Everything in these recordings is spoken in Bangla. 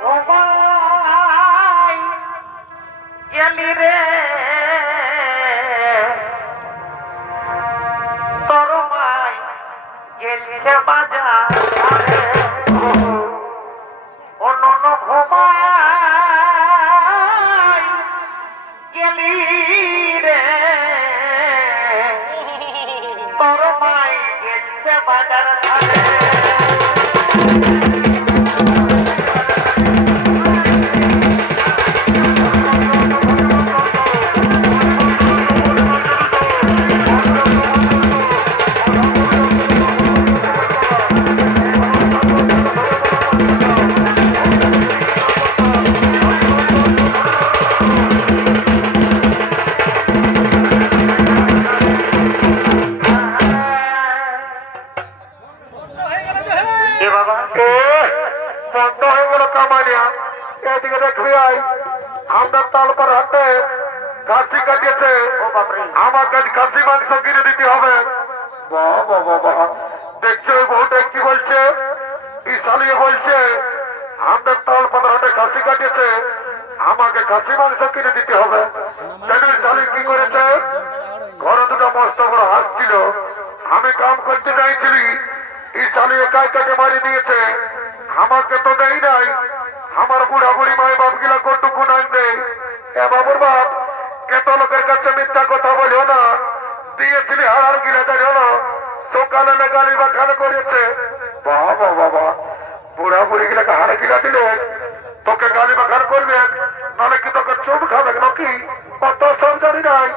ঘুমাই গেলি রে তোর মাই গেলছে বাজারে অনন ঘুমাই গেলি রে তোর মাই গেলছে বাজার ধারে আমার কাছে খাসি মাংস কিনে দিতে হবে। দেখছো বউটা কি বলছে? ইসালিয়ে বলছে আমাদের তাল পাতার হাটে খাসি কাটিয়েছে, আমাকে খাসি মাংস কিনে দিতে হবে। ইসালি কি করেছে? ঘরে দুটো মস্ত বড় হাত ছিল, আমি কাম করতে চাইছিলি, ইসালি একাই কাটে মারি দিয়েছে, আমাকে তো দেই নাই। আমার বুড়া বুড়ি মায়ের বাপ গিলা কটুকুন আনবে। এ বাবুর বাপ এত লোকের কাছে মিথ্যা কথা বলিও না, দিয়েছিলি হার গিলে দাঁড়িয়ে হলো সকালে না গালি বা খান করেছে। বাবা বাবা বুড়া বুড়ি গিলাকে হারে গিলা দিলে তোকে গালি বা খান করবে, নাহলে কি তোকে চুপ খাবে নাকি? অত সব জানি নাই,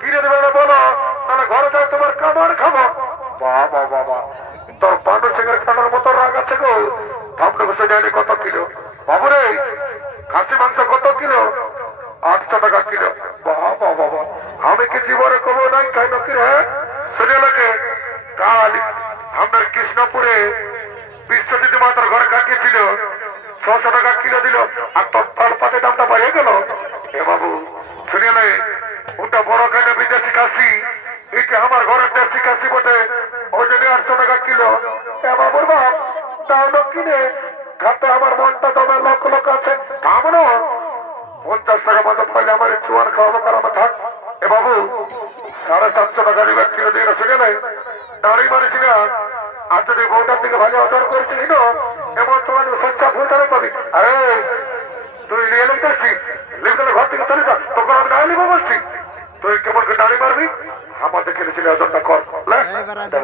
কিনে দেবে না বলো, তাহলে ঘরে যাই তোমার কামার খাবো। বাবা বাবা তোর পান্ডু সিংহের খানার মতো রাগ আছে গো। ভাবলে বসে যায়নি কত কিলো? বাবুরে খাসি মাংস কত কিলো? 800 টাকা কিলো। বাবা বাবা আমি কি জীবনে কবো নাই খাই নাকি রে? শুনে লোকে কাল আমাদের কৃষ্ণপুরে বিশ্বজিৎ মাতার ঘরে কাটিয়েছিল, 600 টাকা কিলো দিল, আর তোর তাল পাতে দামটা বাড়িয়ে গেল। এ বাবু শুনে নে, ওটা বড় খাইলে বিদেশি খাসি, এটা আমার ঘরের দেশি খাসি বটে, ওই জন্য 800 টাকা কিলো। এ বাবুর বাপ তাও লোক কিনে খাতে আমার মনটা দমে লক্ষ লোক আছে। থামো 50 টাকা মতো পাইলে আমার চুয়ান খাওয়াবো কার আমার থাক। এ বাবু 750 টাকা রিবার কিলো দিয়ে শুনে নেই, দাঁড়িয়ে মারিস না। আর যদি বউটার দিকে ভালো অর্ডার করেছিলি না, এমন তোমার সচ্চা ফুল তারা পাবি। আরে তুই নিয়ে লিখতেছি, লিখলে ঘর থেকে চলে যা, তখন আমি দাঁড়িয়ে নিবো বলছি। তুই কেমন করে দাঁড়িয়ে মারবি? আমাদের খেলেছিলি অর্ডারটা কর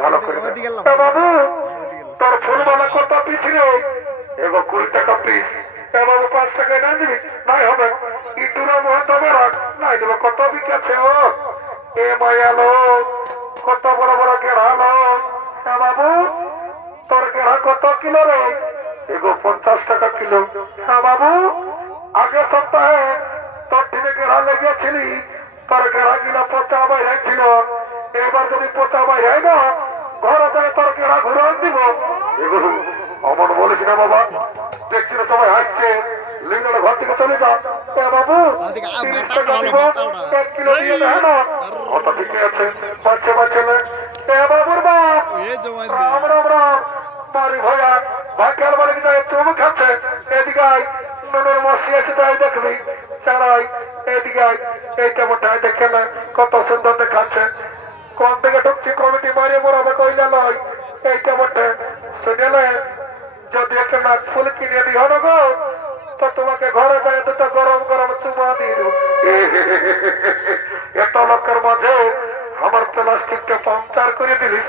ভালো করে। বাবু তোর ফুলমালা কত পিস রে? এগো 20 টাকা পিস। বাবু 5 টাকায় না দিবি? নাই হবে, ইটুরা মহন্ত রাখ নাই দেবো। কত বিকেছে ও? এ মায়ালো কত বড় বড় গেড়ালো। বাবু তোর গেড়া কত কিলো রে? এগো 50 টাকা কিলো। হ্যাঁ বাবু আগের সপ্তাহে তোর ঠিনে গেড়া লেগেছিলি, তোর গেড়া গিলা পচা বাইরে ছিল। এবার যদি পচা বাইরে না ঘরে যায় তোর গেড়া ঘুরে দিব। এগুলো অমন বলিস না বাবা, দেখছি না সবাই হাসছে। লিঙ্গটা ঘর থেকে চলে যা। বাবু 30 টাকা দিব, 1 কিলো দিয়ে দেয় না। কত ঠিক আছে বাচ্চা বাচ্চা না। বাবুর বাপ রাম রাম রাম মারি ভয়া ভাগ্যার বাড়ি যায় চুম খাচ্ছে। এদিকে আয়, নুনের মশি আছে তাই দেখবি। চাড়াই এদিকে আয়, এইটা মোটাই দেখে না কত সুন্দর দেখাচ্ছে। কোন থেকে ঢুকছি কমিটি মারিয়ে মরাবে কইলে নয়। এইটা বটে শুনেলে যদি একটা নাক ফুল কিনে দিও না গো, তো তোমাকে ঘরে যায় দুটো গরম গরম চুমা দিয়ে দেবো। এত লোকের মাঝে আমার প্লাস্টিকটা পাংচার করে দিলিস।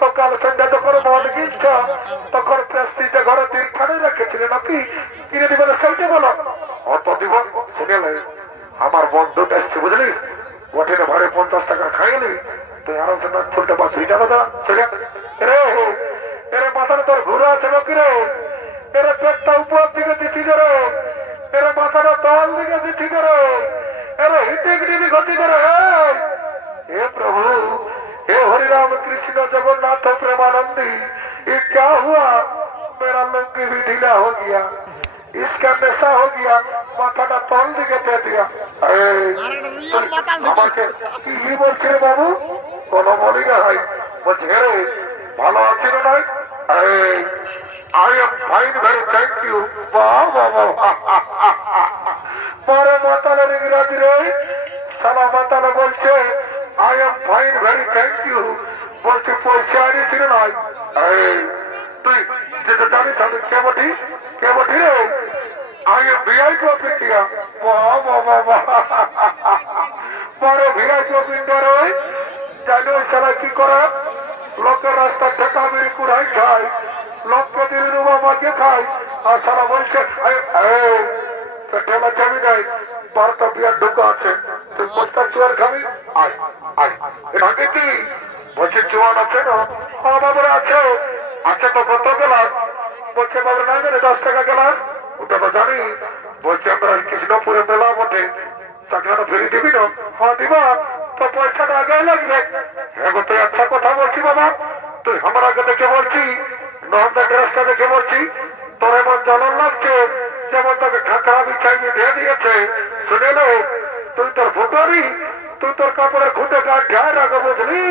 সকাল সন্ধ্যা যখন মদ গিয়েছ তখন প্লাস্টিকটা ঘরে 3 খানে রেখেছিলে নাকি? কিনে দিবে না সেইটা বলো। অত দিব শুনেলে আমার বন্ধুটা এসছে বুঝলিস, ওঠে না ভাড়ে 50 টাকা খাইয়ে নিবি তুই আরামসে নাক ফুলটা বাঁচবি। জানো দাদা রে এর মাথাটা তোর ঘুরে আছে নাকি রে? এর পেটটা উপর দিকে দিচ্ছি রে, এর মাথাটা তল দিকে দিচ্ছি রে, এর হিটিক দিবি গতি করে। हे प्रभु हे हरि राम कृष्ण जगन्नाथ प्रेमानंदी, ये क्या हुआ? मेरा लंगी भी ढीला हो गया, इसका नशा हो गया, माथा का तौल दिखे दे दिया। আমাকে কি বলছে রে বাবু? কোনো বলি না ভাই বলছে রে ভালো আছে না নাই? I am fine, very thank you. বাহ বাহ বাহ বড় মাতালের ইংরাজি রে সালা মাতালে বলছে I am fine, very thank you. বলছে পয়সা আনিছিল নাই তুই যেটা জানিস আমি কে বটি রে I am VIP of India. বাহ বাহ বাহ বড় VIP of India রে জানো সালা কি করে লোকের রাস্তা ঠেকা মেরে কুড়াই খায় লোককে দিল রুবা মাকে খায় আর সারা বলছে ঠেলা খাবি নাই বারোটা বিয়ার ঢোকা আছে তুই পোস্টা চুয়ার খাবি এটা কি বলছে চুয়ান আছে না বাবুরা আছে আছে তো কত গেলাস বলছে বাবুরা না জানে 10 টাকা গেলাস ওটা তো জানি বলছে আমরা কৃষ্ণপুরে মেলা বটে চাকরিটা ফেরি দিবি না হ্যাঁ দিবা তো পয়সাটা আগে লাগবে হ্যাঁ গো তুই আচ্ছা কথা বলছি বাবা তুই আমার আগে দেখে বলছি নহমদা ড্রেসটা দেখে বলছি তোর এমন জ্বালান লাগছে যেমন তোকে খাঁকড়া বিছাইয়ে দিয়ে দিয়েছে শুনে লো তুই তোর ফুটারি তুই তোর কাপড়ের খুঁটে গাছ ঢায় রাখো বুঝলি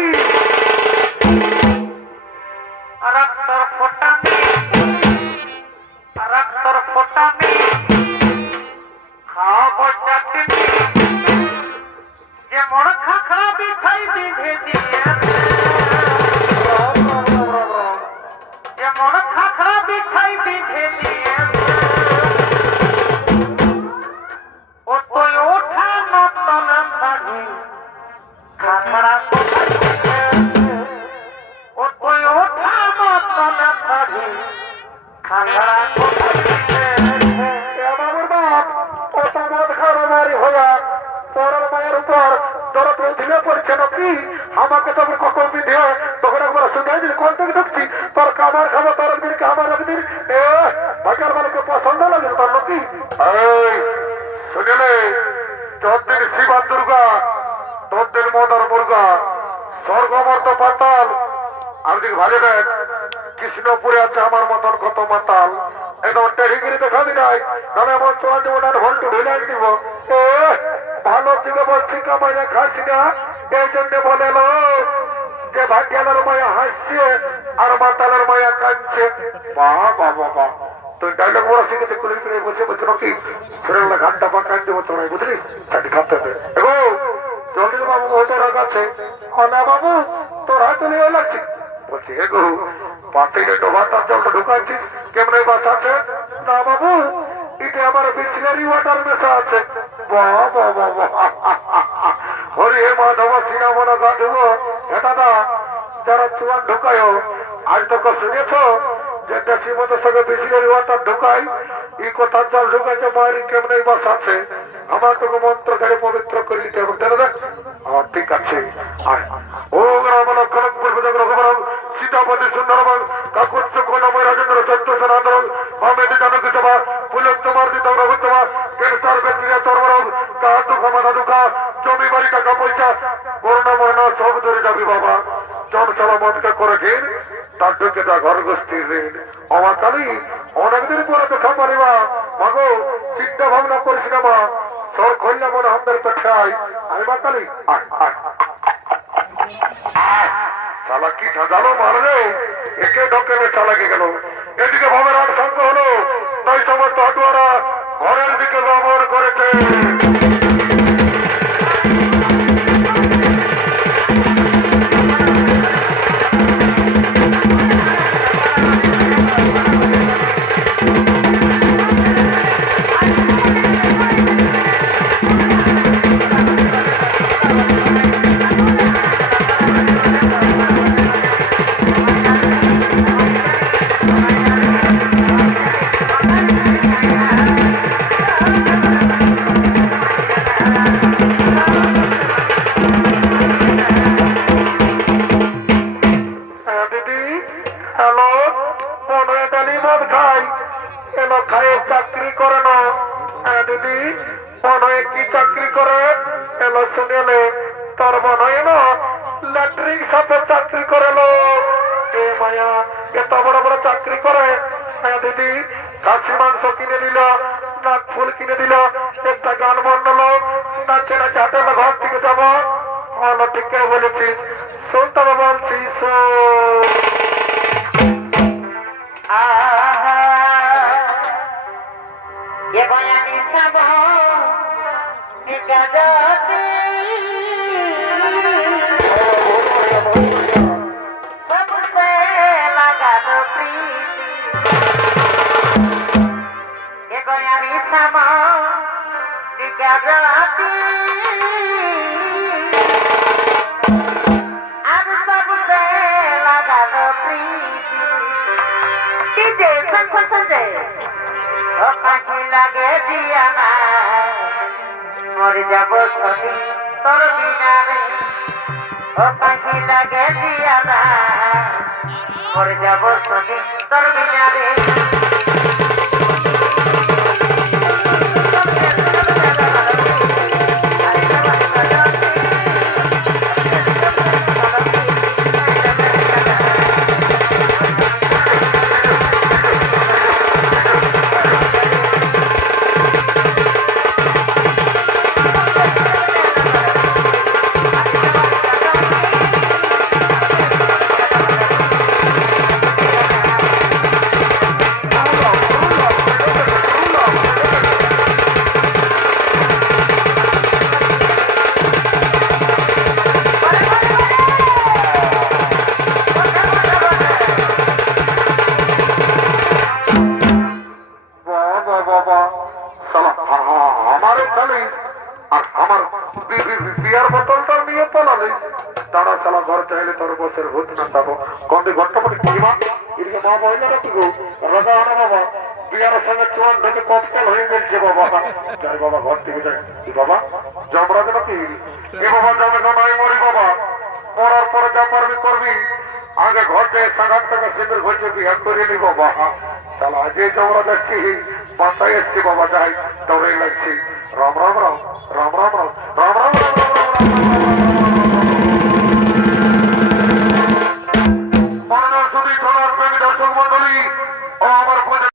আমাকে তখন কখন বিধি হয় তখন একবার শুনে দিলি কোন থেকে ঢুকছি তোর খাবার খাবো তোর একদিন খাবার একদিন ভাগ্যের মানুষকে পছন্দ লাগে তোর নাকি শুনলে তোর দিন শিবা দুর্গা তোর দিন মদার মুর্গা স্বর্গমর্ত পাতাল আমি দিকে ভালো দেখ কৃষ্ণপুরে আছে আমার মতন কত মাতাল একদম টেরিগিরি দেখাবি নাই তাহলে এমন চল দেবো না ভল্টু ঢেলে দিব ভালো থেকে বলছি কামাইয়া খাসি না এই জন্য বলে যে ভাগ্যালের মায়া হাসছে আর মাতালের মায়া কাঁদছে বাহ বাহ বাহ তুই ডায়লগ বলা শিখেছে কুলির করে বসে বসে নাকি ছেলেগুলো ঘাটটা বা কাঁদতে বলতো না বুঝলি তাকে খাপতে হবে এগো জলদি বাবু হয়তো রাগ আছে না বাবু তোর হাতে নিয়ে লাগছে বলছি এগো পাতিলে ডোবাটার জলটা ঢুকাচ্ছিস কেমন বাস আছে না বাবু এটা আমার বিসলারি ওয়াটার মেশা আছে বাহ বাহ বাহ হরি হে মাধব সিনামনা গাঁধব এটা না যারা চুয়ান ঢুকায় আজ তোকে শুনেছ যে দেশি মতো সঙ্গে বিসলারি ওয়াটার ঢুকাই এই কথার জল ঢুকাইছে মায়ের কেমন বাস আছে আমার তোকে মন্ত্র ধরে পবিত্র করে দিতে হবে তাহলে ঠিক আছে ও রাম লক্ষণ রঘুবরম সীতাপতি সুন্দরবন কাকুচ্চ কোনময় রাজেন্দ্র সত্য সনাতন মামেদি জানকী সভা পুলোত্তমার দিত রঘুত্তমা কেরসার ব্যক্তিরা চর্মরোগ কার দুঃখ মাথা দুঃখা জমি বাড়ি টাকা পয়সা করোনা মরণা সব ধরে যাবি বাবা জনসভা মতকে করে ঘিন তার ঢুকে যা ঘর গোষ্ঠীর ঋণ আমার কালী অনেকদিন পরে দেখা পারিবা মাগো চিন্তা ভাবনা করিস না মা সর খল্লা মনে আমাদের পেছাই আমি মা কালী চালা কি ঝাঁঝালো মারবে একে ঢকেলে চালাকে গেল এদিকে ভাবের আশঙ্ক হলো তাই সমস্ত হাটুয়ারা ঘরের দিকে গমন করেছে চাকরি করে না দিদি মনে কি চাকরি করে এলো শুনেলে তোর মনে না ল্যাট্রিক সাথে চাকরি করে এ মায়া এত বড় বড় চাকরি করে দিদি খাসি মাংস কিনে দিল নাক ফুল কিনে দিল একটা গান বন্ধলো নাচে নাচে হাতে ঘর থেকে যাবো ভালো ঠিক করে বলেছিস শুনতে বলছিস আমি সামা দিকা জাতি আর সবসে লাগানো প্রীতি যে সঞ্জে ও পাখি লাগে দিয়া না মরে যাব সখী তোর বিনা রে ও পাখি লাগে দিয়া না মরে যাব সখী তোর বিনা রে বিয়ার বোতলটা নিয়ে পালালে তারা চালা ঘর চাইলে তোর বসের ভূত না যাবো কোনটি ঘরটা মানে কি মা এদিকে মা বললে না কি গো রাজা আনা বাবা বিয়ার সঙ্গে চোয়াল থেকে কপটেল হয়ে গেছে বাবা যাই বাবা ঘর থেকে যাই কি বাবা জমরাজ নাকি এ বাবা যাবে নাই মরি বাবা পড়ার পরে যা পারবি করবি আগে ঘর থেকে সাগাত থেকে সিঁদুর ঘষে বিয়ে করে নি বাবা চালা যে জমরাজ আসছি বাসায় এসছি বাবা যাই দৌড়ে লাগছি রাম রাম রাম রাম রাম রাম রাম রাম রাম রাম রাম